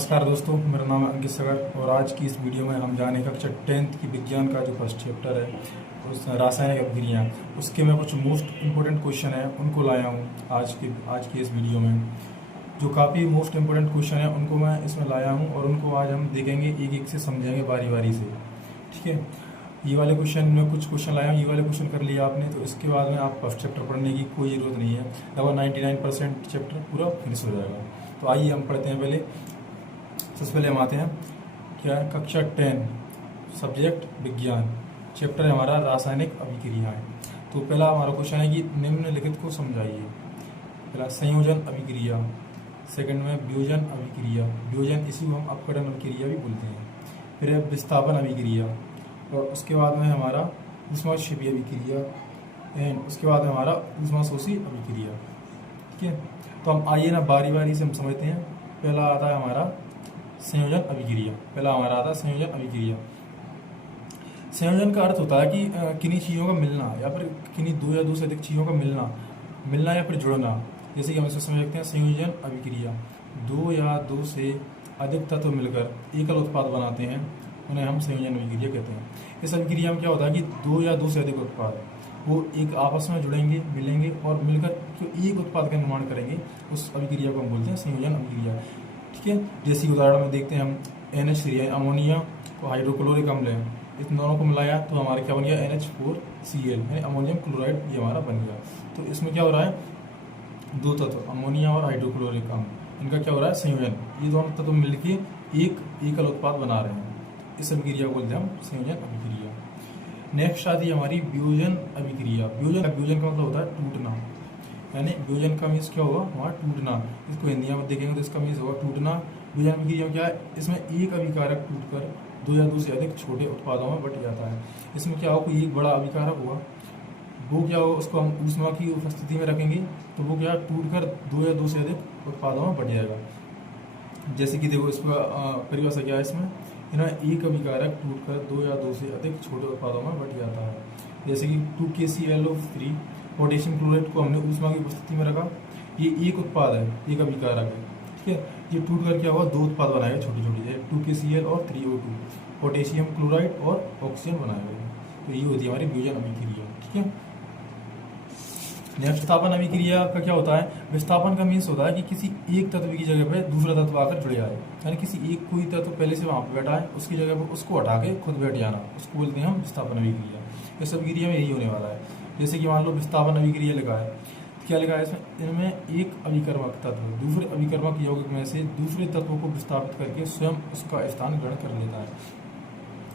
नमस्कार दोस्तों, मेरा नाम है अंकित सगर और आज की इस वीडियो में हम जाने कक्षा 10th की विज्ञान का जो फर्स्ट चैप्टर है उस रासायनिक अभिक्रिया उसके में कुछ मोस्ट इम्पोर्टेंट क्वेश्चन है उनको लाया हूँ आज की इस वीडियो में। जो काफ़ी मोस्ट इम्पोर्टेंट क्वेश्चन है उनको मैं इसमें लाया हूँ और उनको आज हम देखेंगे, एक एक से समझेंगे बारी बारी से। ठीक है, ये वाले क्वेश्चन में कुछ क्वेश्चन लाया हूँ, ये वाले क्वेश्चन कर लिया आपने तो इसके बाद में आप फर्स्ट चैप्टर पढ़ने की कोई ज़रूरत नहीं है। लगभग 99% चैप्टर पूरा फिनिश हो जाएगा। तो आइए हम पढ़ते हैं। सबसे पहले हम आते हैं क्या है, कक्षा 10 सब्जेक्ट विज्ञान, चैप्टर है हमारा रासायनिक अभिक्रियाएं। तो पहला हमारा क्वेश्चन है कि निम्नलिखित को समझाइए। पहला संयोजन अभिक्रिया, सेकंड में वियोजन अभिक्रिया, वियोजन इसी को हम अपकरण अभिक्रिया भी बोलते हैं। फिर है विस्थापन अभिक्रिया और उसके बाद में हमारा ऊष्माक्षेपी अभिक्रिया एंड उसके बाद में हमारा ऊष्माशोषी अभिक्रिया। ठीक है, तो हम आइए ना बारी बारी से हम समझते हैं। पहला आता है हमारा संयोजन अभिक्रिया। संयोजन अभिक्रिया, संयोजन का अर्थ होता है कि किन्हीं चीज़ों का मिलना या फिर किन्हीं दो या दो से अधिक चीज़ों का मिलना या फिर जुड़ना। जैसे कि हम इसे समझ सकते हैं, संयोजन अभिक्रिया दो या दो से अधिक तत्व मिलकर एकल उत्पाद बनाते हैं, उन्हें हम संयोजन अभिक्रिया कहते हैं। इस अभिक्रिया में क्या होता है कि दो या दो से अधिक उत्पाद वो एक आपस में जुड़ेंगे, मिलेंगे और मिलकर जो एक उत्पाद का निर्माण करेंगे, उस अभिक्रिया को हम बोलते हैं संयोजन अभिक्रिया। ठीक है, जैसे उदाहरण में देखते हैं हम NH3 अमोनिया को हाइड्रोक्लोरिक अम्ल है, इन दोनों को मिलाया तो हमारा क्या बन गया NH4Cl यानी अमोनियम क्लोराइड, ये हमारा बन गया। तो इसमें क्या हो रहा है, दो तत्व अमोनिया और हाइड्रोक्लोरिक अम्ल, इनका क्या हो रहा है संयोजन, ये दोनों तत्व मिलकर एक एकल उत्पाद बना रहे हैं। इस अभिक्रिया को बोलते हैं हम संयोजन अभिक्रिया। नेक्स्ट आती है हमारी वियोजन अभिक्रिया। वियोजन का मतलब होता है टूटना, यानी वियोजन का मीन्स क्या होगा हमारा टूटना। इसको हिंदी में देखेंगे तो इसका मीन्स होगा टूटना। वियोजन अभिक्रिया क्या है, इसमें एक अभिकारक टूटकर दो या दो से अधिक छोटे उत्पादों में बट जाता है। इसमें क्या होगा, कोई एक बड़ा अभिकारक होगा, वो क्या होगा उसको हम ऊष्मा की उपस्थिति में रखेंगे तो वो क्या टूटकर दो या दो से अधिक उत्पादों में बट जाएगा। जैसे कि देखो इसका परिभाषा क्या है, इसमें एक अभिकारक टूटकर दो या दो से अधिक छोटे उत्पादों में बट जाता है। जैसे कि 2KClO3 पोटेशियम क्लोराइड को हमने ऊष्मा की उपस्थिति में रखा, ये एक उत्पाद है, एक अभिकारक है। ठीक है, ये टूट कर क्या होगा, दो उत्पाद बनाएगा छोटे छोटे, 2KCl और 3O2 पोटेशियम क्लोराइड और ऑक्सीजन बनाएगा। तो ये होती है हमारी वियोजन अभिक्रिया। ठीक है, नेक्स्ट विस्थापन अभिक्रिया का क्या होता है, विस्थापन का मीन्स होता है कि किसी एक तत्व की जगह पे दूसरा तत्व आकर जुड़ जाए, यानी किसी एक कोई तत्व पहले से वहां पर बैठा है उसकी जगह पर उसको हटा के खुद बैठ जाना, उसको बोलते हैं हम विस्थापन अभिक्रिया। इस अभिक्रिया में यही होने वाला है। जैसे कि मान लो विस्थापन अभिक्रिया लिखा है, क्या लिखा है इसमें, इनमें एक अभिकर्मक तत्व दूसरे अभिकर्मक यौगिक में से दूसरे तत्वों को विस्थापित करके स्वयं उसका स्थान ग्रहण कर लेता है।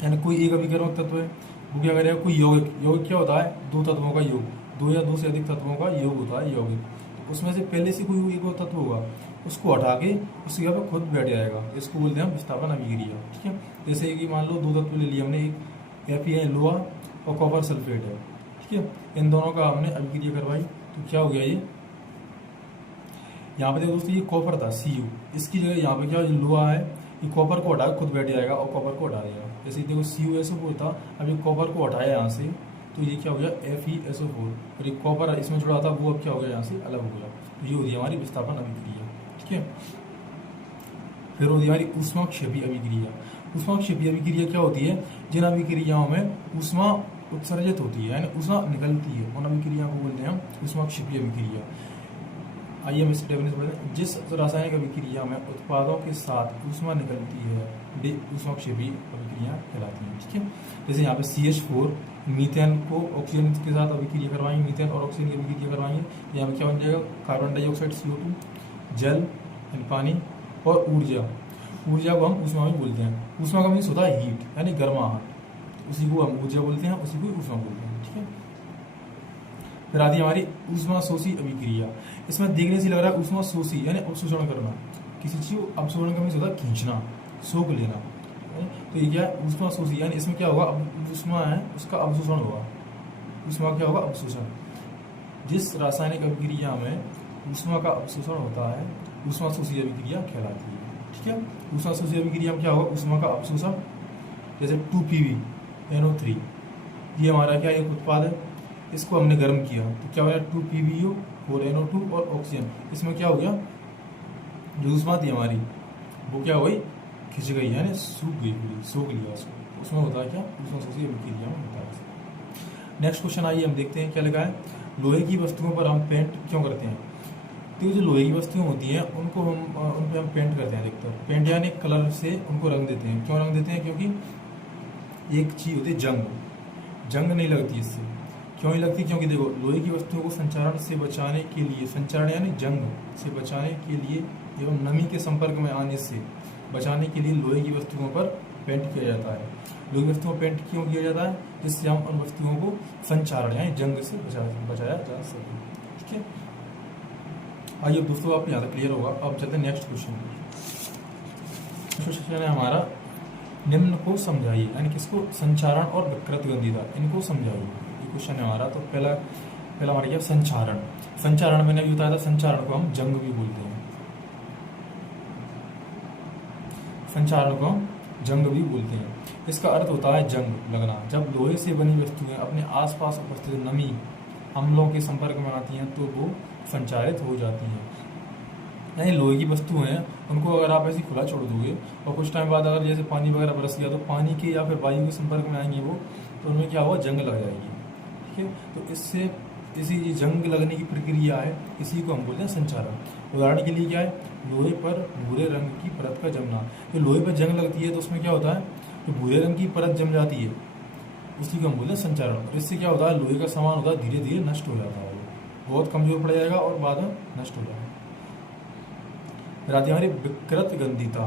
यानी कोई एक अभिकर्मक तत्व है, वो क्या करेगा, कोई यौगिक क्या होता है, दो तत्वों का योग, दो या दो से अधिक तत्वों का योग होता है यौगिक। तो उसमें से पहले से कोई एक तत्व होगा, उसको हटा के उसकी जगह पर खुद बैठ जाएगा, इसको बोलते हैं हम विस्थापन अभिक्रिया। ठीक है, जैसे कि मान लो दो तत्व ले लिए हमने, एक Fe लोहा और कॉपर सल्फेट है। ठीक है, इन दोनों का हमने अभिक्रिया करवाई तो क्या हो गया, ये यहाँ पे देखो दोस्तों, ये कॉपर था Cu, इसकी जगह यहाँ पे क्या लोहा है, ये कॉपर को हटा खुद बैठ जाएगा और कॉपर को हटा देगा। जैसे देखो CuSO4 था, अब ये कॉपर को हटाया यहाँ से तो ये क्या हो गया FeSO4, और ये कॉपर इसमें जुड़ा था वो अब क्या हो गया यहाँ से अलग हो गया। तो ये होती है हमारी विस्थापन अभिक्रिया। ठीक है, फिर होती है हमारी ऊष्माक्षेपी अभिक्रिया। ऊष्माक्षेपी अभिक्रिया क्या होती है, जिन अभिक्रियाओं में ऊष्मा उत्सर्जित होती है यानी ऊष्मा निकलती है, उन अभिक्रिया को बोलते हैं हम ऊष्माक्षेपी अभिक्रिया। आइए हम इससे डेफिनेशन पढ़ते हैं। जिस रासायनिक अभिक्रिया में उत्पादों के साथ ऊष्मा निकलती है वे ऊष्माक्षेपी अभिक्रिया कहलाती हैं। ठीक है, जैसे यहाँ पे CH4 मीथेन को ऑक्सीजन के साथ अभिक्रिया करवाएंगे, मीथेन और ऑक्सीजन की अभिक्रिया करवाएंगे, यहाँ पे क्या बन जाएगा, कार्बन डाइऑक्साइड CO2, जल यानी पानी और ऊर्जा को हम ऊष्मा भी बोलते हैं। ऊष्मा का मीन्स होता है हीट यानी गर्माहट, उसी को हम ऊर्जा बोलते हैं, उसी को ऊष्मा बोलते हैं। ठीक है, फिर आती है हमारी ऊष्माशोषी अभिक्रिया। इसमें देखने से लग रहा है ऊष्माशोषी यानी अवशोषण करना, किसी चीज को अवशोषण का मीन्स होता है खींचना, सोख लेना। तो ये क्या है ऊष्माशोषी, यानी इसमें क्या होगा, ऊष्मा है उसका अवशोषण होगा, ऊष्मा क्या होगा अवशोषण। जिस रासायनिक अभिक्रिया में ऊष्मा का अवशोषण होता है ऊष्माशोषी अभिक्रिया कहलाती है। ठीक है, ऊष्माशोषी अभिक्रिया में क्या होगा, ऊष्मा का अवशोषण। जैसे 2PbNO3, ये हमारा क्या एक उत्पाद है, इसको हमने गर्म किया तो क्या हो गया 2PbO 4NO2 और ऑक्सीजन। इसमें क्या हो गया, जो ऊष्मा थी हमारी वो क्या हुई, खिंच गई, यानी सूख गई पूरी, सूख लिया उसको, उसमें होता है क्या, ऊष्मशोषी अभिक्रिया में होता है। नेक्स्ट क्वेश्चन आइए हम देखते हैं क्या लिखा है, लोहे की वस्तुओं पर हम पेंट क्यों करते हैं। तो जो लोहे की वस्तुएं होती हैं उनको हम उन पर हम पेंट करते हैं अधिकतर, पेंट यानी कलर से उनको रंग देते हैं। क्यों रंग देते हैं, क्योंकि एक चीज़ होती है जंग, जंग नहीं लगती इससे। क्यों नहीं लगती, क्योंकि देखो लोहे की वस्तुओं को संचारण से बचाने के लिए, संचारण यानी जंग से बचाने के लिए एवं नमी के संपर्क में आने से बचाने के लिए लोहे की वस्तुओं पर पेंट किया जाता है। लोहे की वस्तुओं पर पेंट क्यों किया जाता है, जिससे हम उन वस्तुओं को संचारण यानी जंग से बचाया जा सके। ठीक है, आइए दोस्तों आप यहाँ तक क्लियर होगा। अब चलते हैं नेक्स्ट क्वेश्चन। क्वेश्चन है हमारा, निम्न को समझाइए, यानी किसको, संचारण और विकृत गंधीता, इनको समझाइए, ये क्वेश्चन है हमारा। तो पहला हमारा क्या, संचारण। संचारण मैंने अभी बताया था, संचारण को हम जंग भी बोलते हैं, संचारण को हम जंग भी बोलते हैं। इसका अर्थ होता है जंग लगना। जब लोहे से बनी वस्तुएं अपने आसपास उपस्थित नमी अम्लों के संपर्क में आती हैं तो वो संचारित हो जाती हैं। यानी लोहे की वस्तुएं हैं, उनको अगर आप ऐसे खुला छोड़ दोगे और कुछ टाइम बाद अगर जैसे पानी वगैरह बरस गया तो पानी के या फिर वायु के संपर्क में आएंगे वो, तो उनमें क्या हुआ, जंग लग जाएगी। ठीक है, तो इससे इसी जंग लगने की प्रक्रिया है, इसी को हम बोलते हैं संचारण। उदाहरण के लिए क्या है, लोहे पर भूरे रंग की परत का जमना। तो लोहे पर जंग लगती है तो उसमें क्या होता है, तो भूरे रंग की परत जम जाती है, उसी को हम बोलते हैं संचारण। और इससे क्या होता है, लोहे का सामान होता है धीरे धीरे नष्ट हो जाता है, बहुत कमजोर पड़ जाएगा और बाद में नष्ट हो जाएगा। रात हमारी विकृत गंधीता।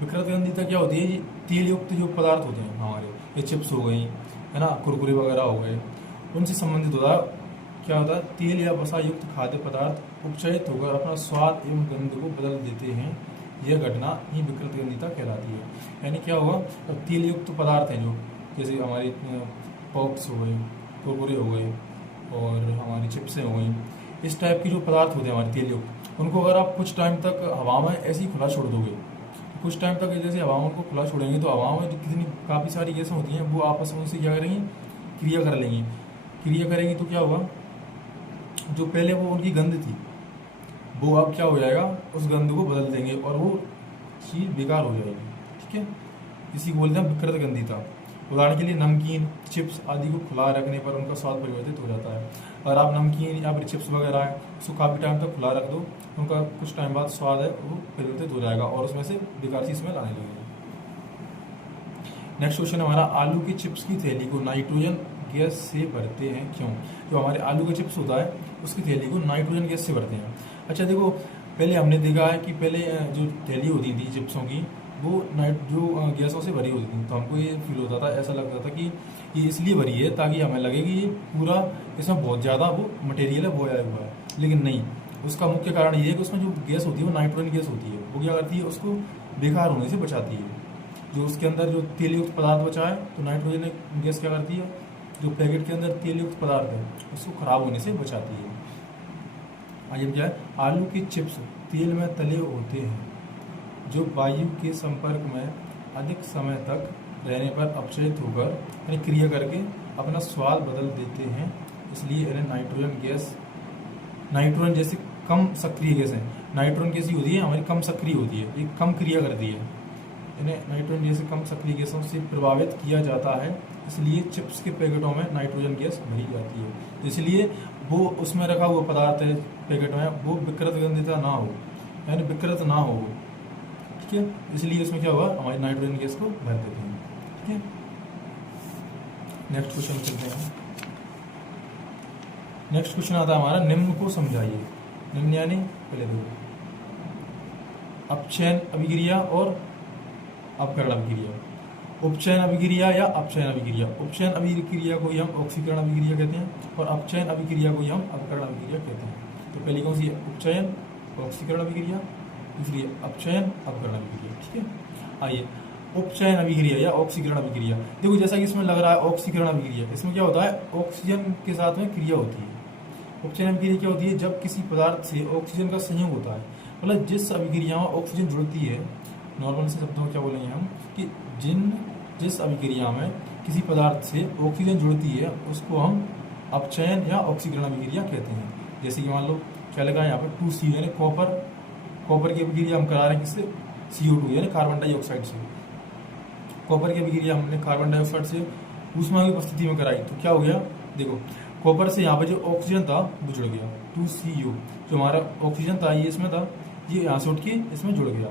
विकृत गंधीता क्या होती है, ये तेल युक्त जो पदार्थ होते हैं हमारे, ये चिप्स हो गई है ना, कुरकुरे वगैरह हो गए, उनसे संबंधित होता है। क्या होता है, तेल या वसा युक्त खाद्य पदार्थ उपचयित होकर अपना स्वाद एवं गंध को बदल देते हैं, यह घटना ही विकृत गंधीता कहलाती है। यानी क्या हुआ, तेल युक्त पदार्थ हैं जो, जैसे हमारी पॉप्स हो गए, कुरकुरे हो गए और हमारी चिप्सें हो गई, इस टाइप की जो पदार्थ होते हैं हमारे तेल युक्त, उनको अगर आप कुछ टाइम तक हवा में ऐसे ही खुला छोड़ दोगे, कुछ टाइम तक जैसे हवा में उनको खुला छोड़ेंगे तो हवा में जो कितनी काफ़ी सारी गैसें होती हैं वो आपस में उनसे क्या करेंगी, क्रिया कर लेंगी। क्रिया करेंगी तो क्या होगा, जो पहले वो उनकी गंध थी वो अब क्या हो जाएगा, उस गंध को बदल देंगे और वो चीज़ बेकार हो जाएगी। ठीक है, इसी को बोलते हैं विकृत गंधीता। उदाहरण के लिए नमकीन, चिप्स आदि को खुला रखने पर उनका स्वाद परिवर्तित हो जाता है। अगर आप नमकीन या फिर चिप्स वगैरह है उसको काफ़ी टाइम तक खुला रख दो, उनका कुछ टाइम बाद स्वाद है वो परिवर्तित हो जाएगा और उसमें से बेकार सी स्मेल आने लगेगी। नेक्स्ट क्वेश्चन हमारा, आलू की चिप्स की थैली को नाइट्रोजन गैस से भरते हैं क्यों। जो हमारे आलू का चिप्स होता है उसकी थैली को नाइट्रोजन गैस से भरते हैं। अच्छा देखो, पहले हमने देखा है कि पहले जो थैली होती थी चिप्सों की वो जो गैसों से भरी होती थी, तो हमको ये फील होता था, ऐसा लगता था कि ये इसलिए भरी है ताकि हमें लगे कि ये पूरा इसमें बहुत ज़्यादा वो मटेरियल है वो आया हुआ है, लेकिन नहीं। उसका मुख्य कारण ये है कि उसमें जो गैस होती है वो नाइट्रोजन गैस होती है। वो क्या करती है, उसको बेकार होने से बचाती है। जो उसके अंदर जो तेल युक्त पदार्थ बचा है तो नाइट्रोजन गैस क्या करती है, जो पैकेट के अंदर तेल युक्त पदार्थ है उसको खराब होने से बचाती है। आइए क्या है, आलू के चिप्स तेल में तले होते हैं जो वायु के संपर्क में अधिक समय तक रहने पर अपचयित होकर यानी क्रिया करके अपना स्वाद बदल देते हैं, इसलिए इन्हें नाइट्रोजन गैस, नाइट्रोजन जैसी कम सक्रिय गैस है। नाइट्रोजन कैसी होती है, हमारी कम सक्रिय होती है, ये कम क्रिया करती है। इन्हें नाइट्रोजन जैसे कम सक्रिय गैसों से प्रभावित किया जाता है, इसलिए चिप्स के पैकेटों में नाइट्रोजन गैस भरी जाती है। तो इसलिए वो उसमें रखा हुआ पदार्थ है पैकेट में वो विकृत गंधीता ना हो, यानी विकृत ना हो, ठीक है, इसलिए इसमें क्या होगा, हमारी नाइट्रोजन गैस को भर देते हैं। ठीक है, नेक्स्ट क्वेश्चन चलते हैं। नेक्स्ट क्वेश्चन आता है हमारा, निम्न को समझाइए। निम्न यानी पहले देखो, अपचयन अभिक्रिया और अपकरण अभिक्रिया। उपचयन अभिक्रिया या अपचयन अभिक्रिया। उपचयन अभिक्रिया को ही हम ऑक्सीकरण अभिक्रिया कहते हैं और अपचयन अभिक्रिया को ही हम अपकरण अभिक्रिया कहते हैं। तो पहली कौन सी है, उपचयन ऑक्सीकरण अभिक्रिया, दूसरी है अपचयन अपकरण अभिक्रिया। ठीक है, आइए उपचयन अभिक्रिया या ऑक्सीकरण अभिक्रिया। देखो जैसा कि इसमें लग रहा है ऑक्सीकरण अभिक्रिया, इसमें क्या होता है, ऑक्सीजन के साथ में क्रिया होती है। उपचयन अभिक्रिया क्या होती है, जब किसी पदार्थ से ऑक्सीजन का संयोग होता है, मतलब जिस अभिक्रिया में ऑक्सीजन जुड़ती है, नॉर्मल से शब्दों में क्या बोलेंगे हम कि जिस अभिक्रिया में किसी पदार्थ से ऑक्सीजन जुड़ती है उसको हम अपचयन या ऑक्सीकरण अभिक्रिया कहते हैं। जैसे कि मान लो क्या लगा यहाँ पर 2C यानी कॉपर की अभिक्रिया हम करा रहे हैं किससे, CO2 यानी कार्बन डाइऑक्साइड से। कॉपर की अभिक्रिया हमने कार्बन डाइऑक्साइड से ऊष्मा की उपस्थिति में कराई, तो क्या हो गया, देखो कॉपर से यहाँ पे जो ऑक्सीजन था वो जुड़ गया, 2CO, जो हमारा ऑक्सीजन था ये इसमें था, ये यहाँ से उठ के इसमें जुड़ गया,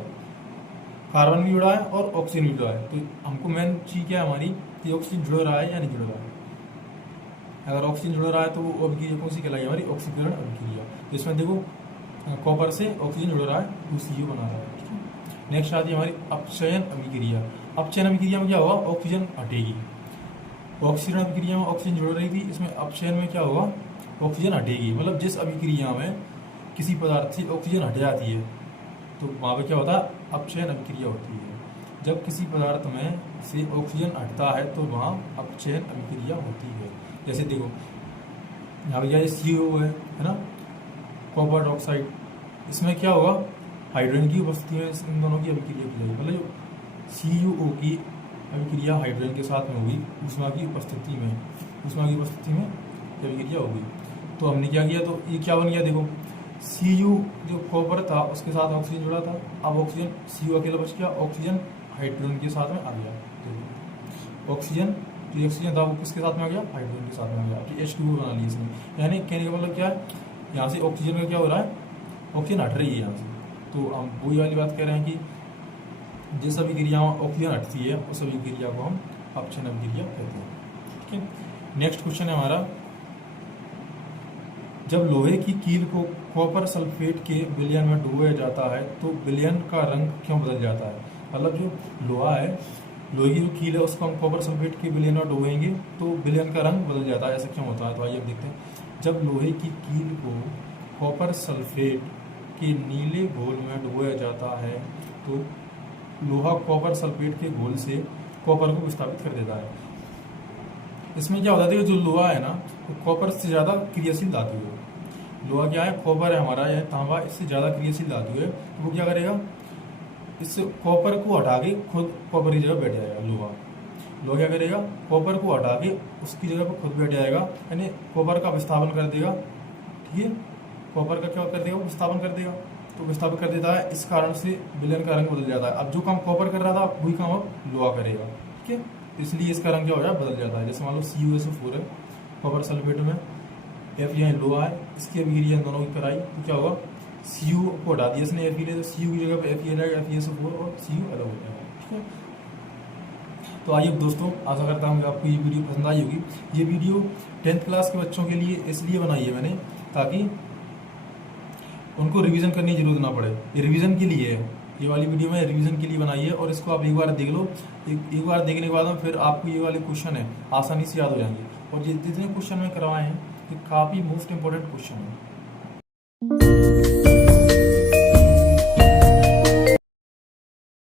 कार्बन भी जुड़ा है और ऑक्सीजन भी जुड़ा है। तो हमको मेन चीज क्या है हमारी, कि ऑक्सीजन जुड़ रहा है या नहीं जुड़ रहा है। अगर ऑक्सीजन जुड़ रहा है तो वो अभिक्रिया कौन सी कहलाएगी, हमारी ऑक्सीकरण अभिक्रिया। तो इसमें देखो कॉपर से ऑक्सीजन जुड़ रहा है, 2CO बना रहा है, ठीक है। नेक्स्ट आती है हमारी अपचयन अभिक्रिया। अपचयन अभिक्रिया में क्या होगा, ऑक्सीजन हटेगी। ऑक्सीजन अभिक्रिया में ऑक्सीजन जुड़ रही थी, इसमें अपचयन में क्या होगा, ऑक्सीजन हटेगी। मतलब जिस अभिक्रिया में किसी पदार्थ से ऑक्सीजन हट जाती है तो वहाँ पे क्या होता है, अपचयन अभिक्रिया होती है। जब किसी पदार्थ में से ऑक्सीजन हटता है तो वहाँ अपचयन अभिक्रिया होती है। जैसे देखो यहाँ पे क्या है, CO है ना, कॉपर डाइऑक्साइड, इसमें क्या होगा, हाइड्रोजन की उपस्थिति में इन दोनों की अभिक्रिया की जाएगी। मतलब जो CuO की अभिक्रिया हाइड्रोजन के साथ में होगी ऊष्मा की उपस्थिति में, ऊष्मा की उपस्थिति में अभिक्रिया होगी। तो हमने क्या किया, तो ये क्या बन गया, देखो Cu जो कॉपर था उसके साथ ऑक्सीजन जुड़ा था, अब ऑक्सीजन Cu अकेला बच गया, ऑक्सीजन हाइड्रोजन के साथ में आ गया। तो ऑक्सीजन जो ऑक्सीजन था वो किसके साथ में आ गया, हाइड्रोजन के साथ में आ गया, तो H2O बना लिया इसने। यानी कहने का मतलब क्या है, यहाँ से ऑक्सीजन का क्या हो रहा है, ऑक्सीजन हट रही है यहाँ से। तो हम वही वाली बात कह रहे हैं कि जिस अभिक्रिया में ऑक्सीजन हटती है उस अभिक्रिया को हम अपचयन अभिक्रिया कहते हैं, ठीक है। नेक्स्ट क्वेश्चन है हमारा, जब लोहे की कील को कॉपर सल्फेट के विलयन में डुबोया जाता है तो विलयन का रंग क्यों बदल जाता है। मतलब जो लोहा है, लोहे की जो कील है उसको हम कॉपर सल्फेट के विलयन में डुबोएंगे तो विलयन का रंग बदल जाता है, ऐसा क्यों होता है। तो आइए अब देखते हैं। जब लोहे की कील को कॉपर सल्फेट के नीले घोल में डुबोया जाता है तो लोहा कॉपर सल्फेट के घोल से कॉपर को विस्थापित कर देता है। इसमें क्या होता है, जो लोहा है ना तो कॉपर से ज्यादा क्रियाशील धातु है। लोहा क्या है, कॉपर है हमारा, यह तांबा, इससे ज्यादा क्रियाशील धातु है। तो वो क्या करेगा, इस कॉपर को हटा के खुद कॉपर की जगह बैठ जाएगा। लोहा क्या करेगा, कॉपर को हटा के उसकी जगह पर खुद बैठ जाएगा, यानी कॉपर का विस्थापन कर देगा, ठीक है। कॉपर का क्या कर देगा, विस्थापन कर देगा, तो विस्थापित कर देता है। इस कारण से विलयन का रंग बदल जाता है। अब जो काम कॉपर कर रहा था वही काम अब लोहा करेगा, ठीक है। इसलिए इसका रंग क्या हो जाए, बदल जाता है। जैसे मान लो CuSO4 है कॉपर सल्फेट में, F यहाँ लोहा है, इसकी अभिक्रिया दोनों की कराई तो क्या होगा, Cu को हटा दिया इसने, Fe तो Cu की जगह पे Fe जाएगा, FeSO4 और Cu अलग हो जाएगा, ठीक है। तो आइए दोस्तों, आशा करता हूँ कि आपको ये वीडियो पसंद आई होगी। ये वीडियो 10th क्लास के बच्चों के लिए इसलिए बनाई है मैंने, ताकि उनको रिवीजन करने की जरूरत ना पड़े। ये रिवीजन के लिए है, ये वाली वीडियो में रिवीजन के लिए बनाई है। और इसको आप एक बार देख लो, एक बार देखने के बाद में फिर आपको ये वाले क्वेश्चन है आसानी से याद हो जाएंगे। और ये जितने क्वेश्चन में करवाए हैं ये काफ़ी मोस्ट इंपॉर्टेंट क्वेश्चन है।